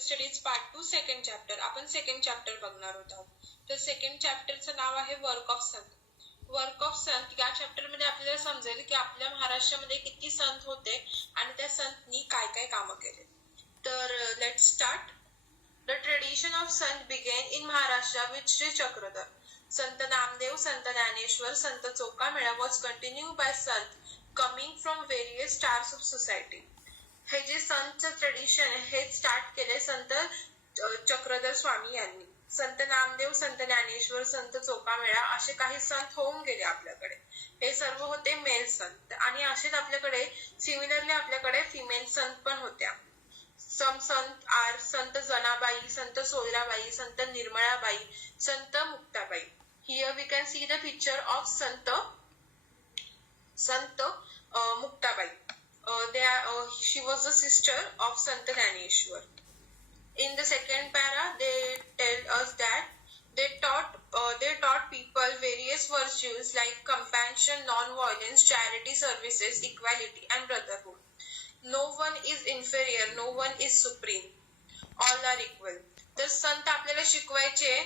Studies part 2 second chapter. आपण second chapter बघणार आहोत. तर सेकंड चॅप्टरचं नाव आहे work of Sant. Work of संत या चॅप्टर मध्ये आपल्याला समजेल की आपल्या महाराष्ट्रामध्ये किती संत होते आणि त्या संतनी काय काय कामं केले. तर let's start. The tradition of sant began in Maharashtra with Shri Chakradhar. Sant Namdev, Sant Dnyaneshwar, Sant Chokhamela was continue by sant coming from various stars of society. हे जे संतचं ट्रेडिशन हे स्टार्ट केले संत चक्रधर स्वामी यांनी. संत नामदेव, संत ज्ञानेश्वर, संत चोखामेळा असे काही संत होऊन गेले आपल्याकडे. हे सर्व होते मेल संत आणि असेच आपल्याकडे सिमिलरली आपल्याकडे फिमेल संत पण होत्या. सम संत R Sant Janabai, Sant Soyarabai, Sant Nirmalabai, Sant Muktabai. Here we can see the picture of Sant Muktabai. She was the sister of Sant Jnaneshwar. In the second para, they tell us that they taught people various virtues like compassion, non-violence, charity services, equality, and brotherhood. No one is inferior, no one is supreme. All are equal. तर संत आपल्याला शिकवायचे,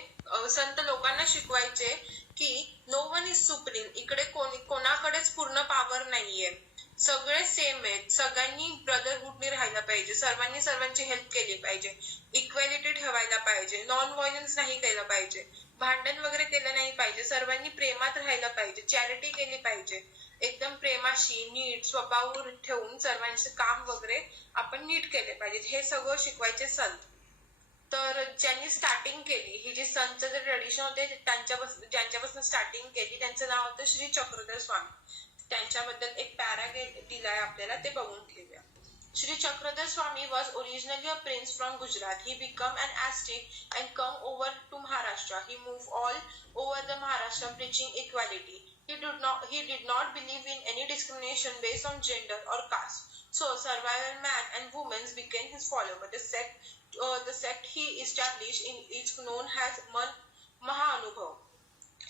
संत लोकांना शिकवायचे की no one is supreme. इकडे कोणाकडेच पूर्ण power नाहीये, सगळे सेम आहेत, सगळ्यांनी ब्रदरहुडने राहायला पाहिजे, सर्वांनी सर्वांची हेल्प केली पाहिजे, इक्वॅलिटी ठेवायला पाहिजे, नॉन व्हायलन्स नाही केलं पाहिजे, भांडण वगैरे केलं नाही पाहिजे, सर्वांनी प्रेमात राहायला पाहिजे, चॅरिटी केली पाहिजे, एकदम प्रेमाशी नीट स्वभाव ठेवून सर्वांचे काम वगैरे आपण नीट केले पाहिजे. हे सगळं शिकवायचे संत. तर ज्यांनी स्टार्टिंग केली, ही जी संतचं जे ट्रेडिशन होते ज्यांच्यापासून स्टार्टिंग केली त्यांचं नाव होतं श्री चक्रधर स्वामी. त्यांच्याबद्दल एक पॅरा दिलाय आपल्याला, ते बघून घेऊया. Sri Chakradhar Swami was originally a prince from Gujarat. He became an ascetic and come over to Maharashtra. He moved all over the Maharashtra preaching equality. He did not believe in any discrimination based on gender or caste. So survivor man and women became his follower. The sect he established is known as Mahanubhav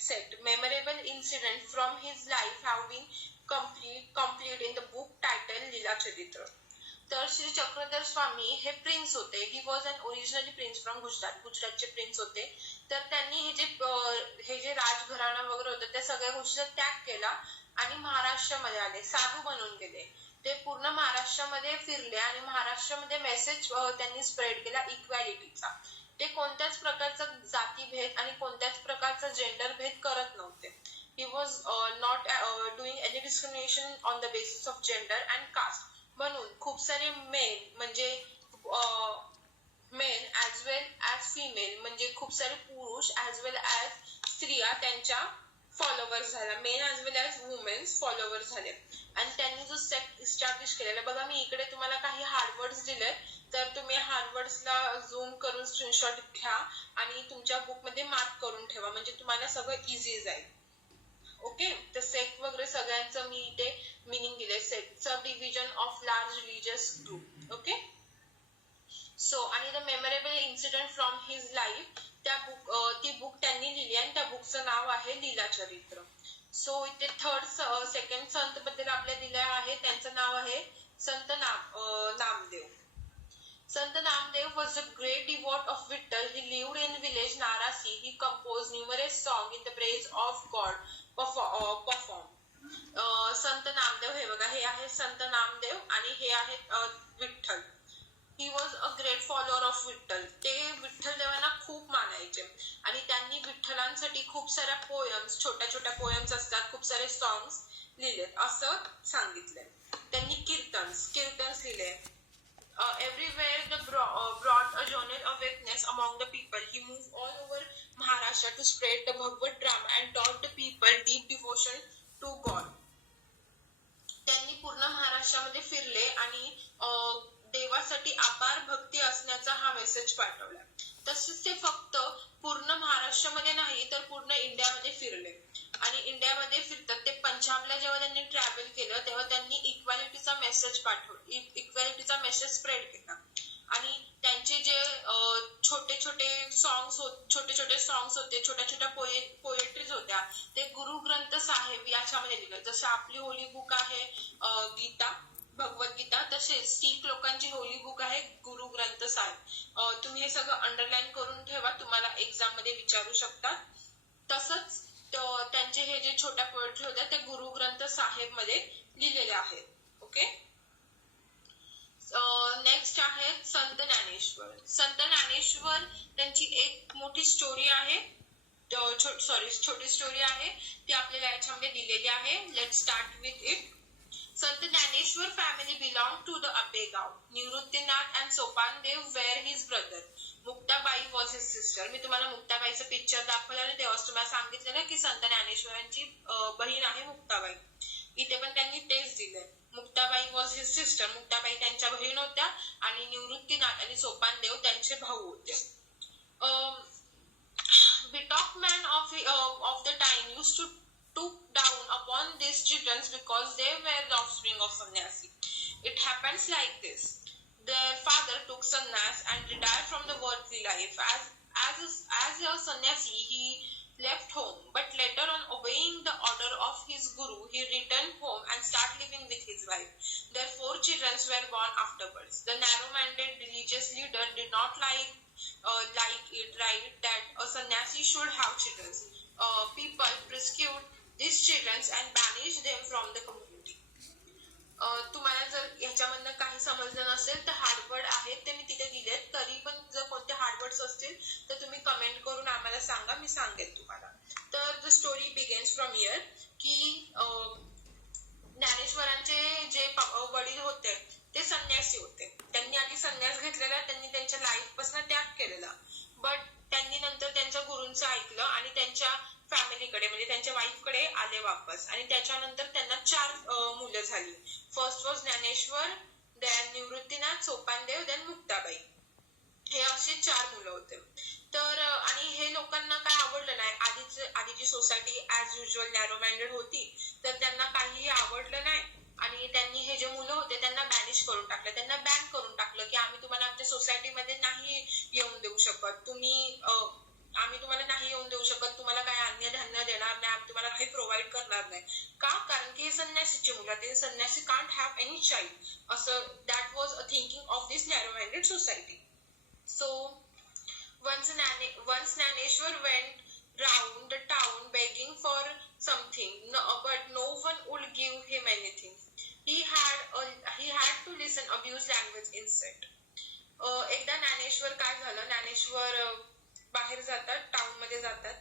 sect. Memorable incident from his life have been complete in the book titled Leela Charitra. तर श्री चक्रधर स्वामी हे prince होते. He was an originally prince from Gujarat. गुजरातचे prince होते. तर त्यांनी हे जे राजघराणा वगैरे होतं त्या सगळ्या गोष्टीचा त्याग केला आणि महाराष्ट्रामध्ये आले, साधू बनून गेले. ते पूर्ण महाराष्ट्रामध्ये फिरले आणि महाराष्ट्रामध्ये मेसेज त्यांनी स्प्रेड केला इक्वॅलिटीचा. ते कोणत्याच प्रकारचा जातीभेद आणि कोणत्याच प्रकारचा जेंडर भेद करत नव्हते. He was not doing any discrimination on the basis of gender and caste. म्हणून खूप सारे मेन म्हणजे men as well as female म्हणजे खूप सारे पुरुष ऍज वेल ऍज स्त्रिया त्यांच्या फॉलोवर्स झाल्या. Main as well as women's follower झाले आणि त्यांनी जो सेक्ट इस्टॅब्लिश केलेला. बघा मी इकडे तुम्हाला काही हार्डवर्ड्स दिले, तर तुम्ही हार्डवर्ड्सला झूम करून स्क्रीनशॉट घ्या आणि तुमच्या बुकमध्ये मार्क करून ठेवा, म्हणजे तुम्हाला सगळं इझी जाईल. ओके. तर सेक्ट वगैरे सगळ्यांचं मी इथे मिनिंग दिले. Sect sub division of large religious group. Okay. So आणि the memorable incident from his life ती बुक त्यांनी लिहिली आणि त्या बुकचं नाव आहे लीला चरित्र. सो इथे सेकंड संत बद्दल आपल्या दिल्या आहे, त्यांचं नाव आहे संत Namdev. Sant Namdev was a great devote of Vittal. He lived in village Narasi. He composed numerous songs in the praise of God performed. संत नामदेव हे बघा, हे आहे संत नामदेव आणि हे आहेत Vitthal. He was a great follower of Vitthal. ते विठ्ठल देवांना खूप मानायचे आणि त्यांनी विठ्ठलांसाठी खूप साऱ्या पोयम्स, छोट्या छोट्या पोयम्स असतात, खूप सारे सॉंग्स लिहिलेत असं सांगितलंय. त्यांनी कीर्तन्स लिहिले. Everywhere the brought a general awareness among the people. He moved all over Maharashtra to spread the Bhagavad drama and taught the people deep devotion to God. त्यांनी पूर्ण महाराष्ट्रामध्ये फिरले आणि देवासाठी अपार भक्ती असण्याचा हा मेसेज पाठवला. तसेच ते फक्त पूर्ण महाराष्ट्रामध्ये नाही तर पूर्ण इंडियामध्ये फिरले आणि इंडियामध्ये फिरतात ते पंजाबला जेव्हा त्यांनी ट्रॅव्हल केलं तेव्हा त्यांनी इक्वॅलिटीचा मेसेज स्प्रेड केला आणि त्यांचे जे छोटे छोटे सॉंग्स होते, छोट्या छोट्या पोएट्रीज होत्या, ते गुरु ग्रंथ साहेब याच्यामध्ये लिहिलं. जसं आपली होली बुक आहे गीता, भगवद्गीता, तसेच शीख लोकांची होली बुक आहे गुरु ग्रंथ साहेब. तुम्ही हे सगळं अंडरलाईन करून ठेवा, तुम्हाला एक्झाम मध्ये विचारू शकतात. तसंच त्यांचे हे जे छोट्या पोएट्री होत्या ते गुरु ग्रंथ साहेब मध्ये लिहिलेले आहेत. ओके. नेक्स्ट आहे संत ज्ञानेश्वर. संत ज्ञानेश्वर त्यांची एक मोठी स्टोरी आहे, छोटी स्टोरी आहे, ती आपल्याला याच्यामध्ये दिलेली आहे. Let start with it. Sant Dnyaneshwar family belonged to the Abegaon. Nivrutinath and Sopandev were his brother. Muktabai was his sister. मी तुम्हाला मुक्ताबाईचं पिक्चर दाखवलं ना, तेव्हाच तुम्हाला सांगितलं ना की संत ज्ञानेश्वरांची बहीण आहे मुक्ताबाई. इथे पण त्यांनी तेच दिलंय. Muktabai was his sister. Muktabai त्यांच्या बहीण होत्या आणि निवृत्तीनाथ आणि सोपानदेव त्यांचे भाऊ होते. Bitok man of the time used to took down upon these children because they were the offspring of sannyasi. It happens like this. Their father took sannyas and retired from the worldly life. As a sannyasi, he left home, but later on obeying the order of his guru, he returned home and started living with his wife. Their 4 children were born afterwards. The narrow-minded religious leader did not like it right that a sannyasi should have children. People persecuted these children and banished them from the community. तुम्हाला जर ह्याच्यामधनं काही समजलं नसेल तर Harvard आहेत ते मी तिथे दिलेत. तरी पण जर कोणते हार्डवर्ड्स असतील तर तुम्ही कमेंट करून आम्हाला सांगा, मी सांगेन तुम्हाला. तर the story begins from here की ज्ञानेश्वरांचे जे वडील होते ते संन्यासी होते. त्यांनी आधी संन्यास घेतलेला, त्यांनी त्यांच्या लाईफ पासून त्याग केलेला. बट त्यांनी नंतर त्यांच्या गुरूंचं ऐकलं आणि त्यांच्या फॅमिलीकडे म्हणजे त्यांच्या वाईफकडे आले वापस. आणि त्याच्यानंतर त्यांना 4 मुलं झाली. First was Dnyaneshwar, then Nivruttinath, Sopandev, then Muktabai. हे असे 4 मुलं होते. तर आणि हे लोकांना काय आवडलं नाही. आधीची society as usual narrow minded होती, तर त्यांना काहीही आवडलं नाही आणि त्यांनी हे जे मुलं होते त्यांना बॅनिश करून टाकलं, त्यांना बॅन करून टाकलं की आम्ही तुम्हाला आमच्या सोसायटीमध्ये नाही येऊन देऊ शकत, आम्ही तुम्हाला नाही येऊन देऊ शकत, तुम्हाला काही अन्य धान्य देणार नाही, आम्ही तुम्हाला काही प्रोव्हाइड करणार नाही. का? कारण की हे संन्यासीचे मुलं, ते संन्यासी कांट हॅव एनी चाइल्ड. असं that was a thinking of this narrow minded society. So once Jnaneshwar went round the town begging for something, but no one would give him anything. He had to listen abuse language instead. एकदा ज्ञानेश्वर काय झालं, ज्ञानेश्वर बाहेर जातात, town मध्ये जातात,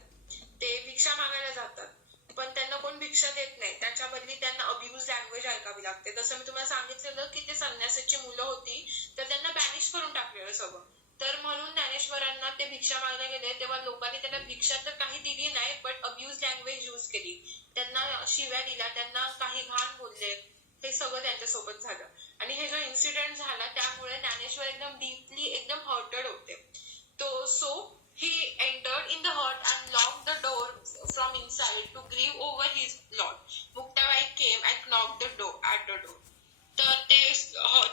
ते भिक्षा मागायला जातात, पण त्यांना कोण भिक्षा देत नाही. त्याच्या बदली त्यांना अब्यूज लँग्वेज ऐकावी लागते. जसं मी तुम्हाला सांगितलेलं की ते संन्यासाची मुलं होती, तर त्यांना बॅनिश करून टाकलेलं सगळं. तर म्हणून ज्ञानेश्वरांना ते भिक्षा मागायला गेले तेव्हा लोकांनी त्यांना भिक्षा तर काही दिली नाही, बट अब्यूज लँग्वेज यूज केली, त्यांना शिव्या दिल्या, त्यांना काही घाण बोलले. हे सगळं त्यांच्यासोबत झालं. आणि हे जो इन्सिडेंट झाला त्यामुळे ज्ञानेश्वर एकदम डीपली एकदम हर्टेड होते. So he entered in the hut and locked the door from inside to grieve over his Lord. Muktabai came and knocked at the door. तर ते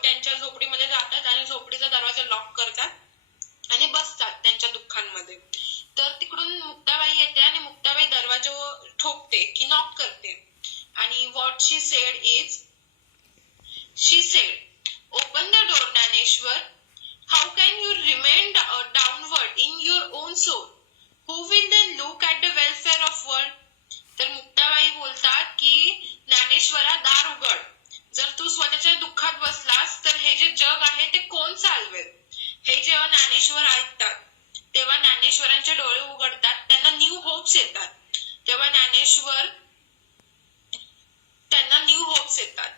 त्यांच्या झोपडीमध्ये जातात आणि झोपडीचा दरवाजा लॉक करतात आणि बसतात त्यांच्या दुःखांमध्ये. तर तिकडून मुक्ताबाई येते आणि मुक्ताबाई दरवाजा ठोकते की नॉक करते. आणि what she said, open the door, Jnaneshwar. How can you remain downward in your own soul? Who will then look at the welfare of world? तर मुक्ताबाई बोलतात की ज्ञानेश्वरा दार उघड. जर तू स्वतःच्या दुःखात बसलास तर हे जे जग आहे ते कोण चालवेल? हे जेव्हा ज्ञानेश्वर ऐकतात तेव्हा ज्ञानेश्वरांचे डोळे उघडतात, त्यांना न्यू होप्स येतात. तेव्हा त्यांना न्यू होप्स येतात.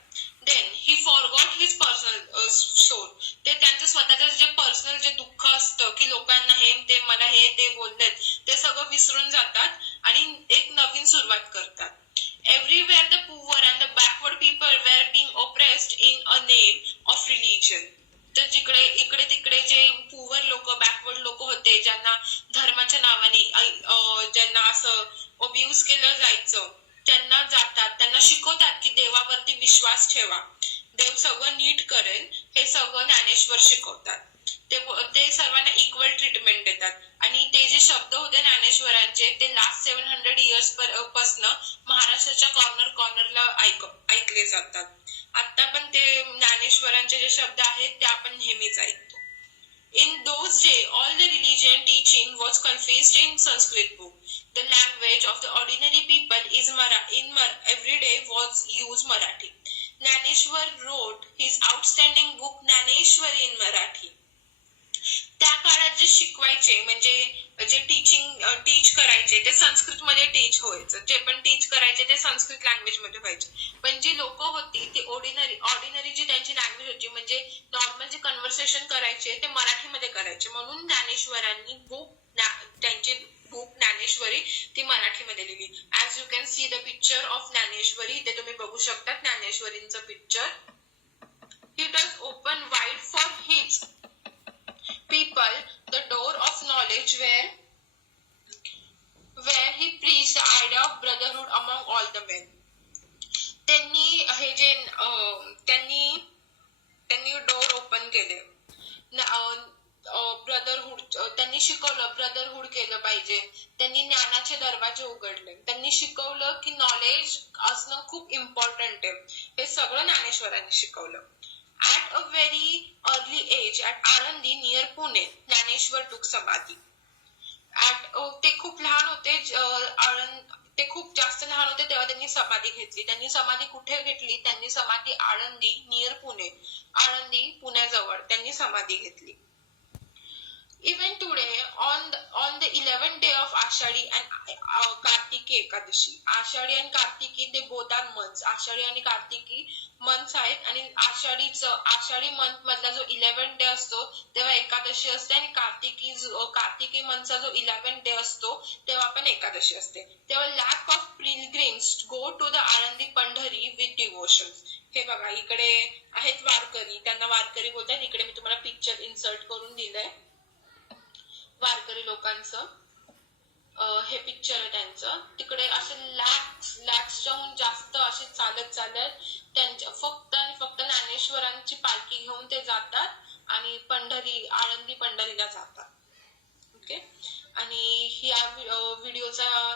Then he forgot his personal soul. ते त्यांचं स्वतःचं जे पर्सनल जे दुःख असतं की लोकांना हे ते मला हे ते बोललेत ते सगळं विसरून जातात आणि एक नवीन सुरुवात करतात. Everywhere the poor and the backward people were being oppressed in a name of religion. तर इकडे तिकडे जे पुअर लोक, बॅकवर्ड लोक होते, ज्यांना धर्माच्या नावाने ज्यांना असं अब्यूज केलं जायचं, त्यांना जातात, त्यांना शिकवतात की देवावरती विश्वास ठेवा, देव सगळं नीट करेल. हे सगळं ज्ञानेश्वर शिकवतात. ते सर्वांना इक्वल ट्रीटमेंट देतात. आणि ते जे शब्द होते ज्ञानेश्वरांचे ते लास्ट 700 इयर्स पासन महाराष्ट्राच्या कॉर्नरला ऐकले जातात. आता पण ते ज्ञानेश्वरांचे जे शब्द आहेत ते आपण नेहमीच ऐकतो. In those days, all the religion teaching was confessed in Sanskrit book. The language of the ordinary people is every day was used Marathi. Jnaneshwar wrote his outstanding book Jnaneshwari in Marathi. त्या काळात जे शिकवायचे म्हणजे जे टीच करायचे ते संस्कृत मध्ये टीच व्हायचं. जे पण टीच करायचे ते संस्कृत लँग्वेज मध्ये व्हायचे. पण जी लोक होती ती ऑर्डिनरी जी त्यांची लँग्वेज होती म्हणजे नॉर्मल जे कन्व्हर्सेशन करायचे ते मराठीमध्ये करायचे. म्हणून ज्ञानेश्वरांनी त्यांची बुक ज्ञानेश्वरी ती मराठीमध्ये लिहिली. As you can see the picture of Dnyaneshwari, ते तुम्ही बघू शकता ज्ञानेश्वरींचं picture. He does open wide for his people the door of knowledge where he preached the idea of brotherhood among all the men. त्यांनी हे जे त्यांनी डोर ओपन केले, ब्रदरहुड त्यांनी शिकवलं, ब्रदरहुड केलं पाहिजे. त्यांनी ज्ञानाचे दरवाजे उघडले. त्यांनी शिकवलं की नॉलेज असणं खूप इम्पॉर्टंट आहे. हे सगळं ज्ञानेश्वरांनी शिकवलं. At a very early age, at Anandi near Pune, Jnaneshwar took samadhi. ते खूप लहान होते, ते खूप जास्त लहान होते तेव्हा त्यांनी समाधी घेतली. त्यांनी समाधी कुठे घेतली? त्यांनी समाधी आळंदी नियर पुणे, आळंदी पुण्याजवळ त्यांनी समाधी घेतली. Even today, on the 11th day of Ashadi and Kartiki Ekadashi, Ashadi and Kartiki, they both are months. Ashadi आणि कार्तिकी मंथ्स आहेत आणि आषाढी मंथ मधला जो 11th डे असतो तेव्हा एकादशी असते आणि कार्तिकी मंथचा जो 11th डे असतो तेव्हा पण एकादशी असते. तेव्हा lakh of pilgrims go to the Alandi Pandhari with devotion. हे बघा इकडे आहेत वारकरी, त्यांना वारकरी बोलतात. इकडे मी तुम्हाला पिक्चर इन्सर्ट करून दिलंय वारकरी लोकांचं. हे पिक्चर आहे त्यांचं. तिकडे असे लॅक्सच्याहून जास्त असे चालत त्यांच्या फक्त ज्ञानेश्वरांची पालखी घेऊन ते जातात आणि आळंदी पंढरीला जातात. ओके. आणि ह्या व्हिडिओचा